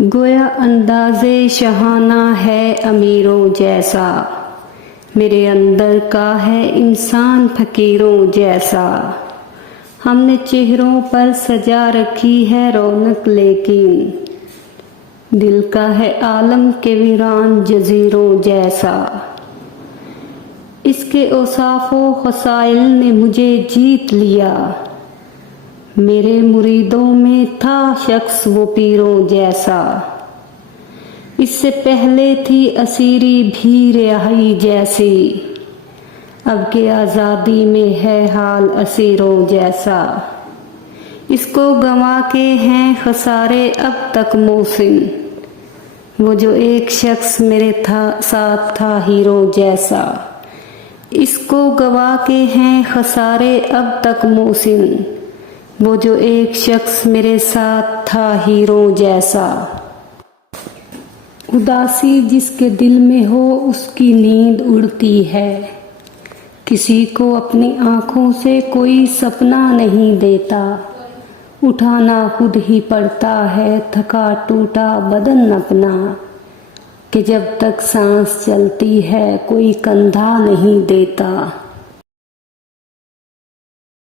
गोया अंदाज़े शहाना है अमीरों जैसा, मेरे अंदर का है इंसान फकीरों जैसा। हमने चेहरों पर सजा रखी है रौनक, लेकिन दिल का है आलम के वीरान जजीरों जैसा। इसके औसाफो खसाइल ने मुझे जीत लिया, मेरे मुरीदों में था शख्स वो पीरों जैसा। इससे पहले थी असीरी भी रिहाई जैसी, अब के आज़ादी में है हाल असीरों जैसा। इसको गंवा के हैं खसारे अब तक मोहसिन, वो जो एक शख्स मेरे साथ था हीरो जैसा। इसको गवा के हैं खसारे अब तक मोहसिन, वो जो एक शख्स मेरे साथ था हीरो जैसा। उदासी जिसके दिल में हो उसकी नींद उड़ती है, किसी को अपनी आँखों से कोई सपना नहीं देता। उठाना खुद ही पड़ता है थका टूटा बदन अपना, कि जब तक सांस चलती है कोई कंधा नहीं देता।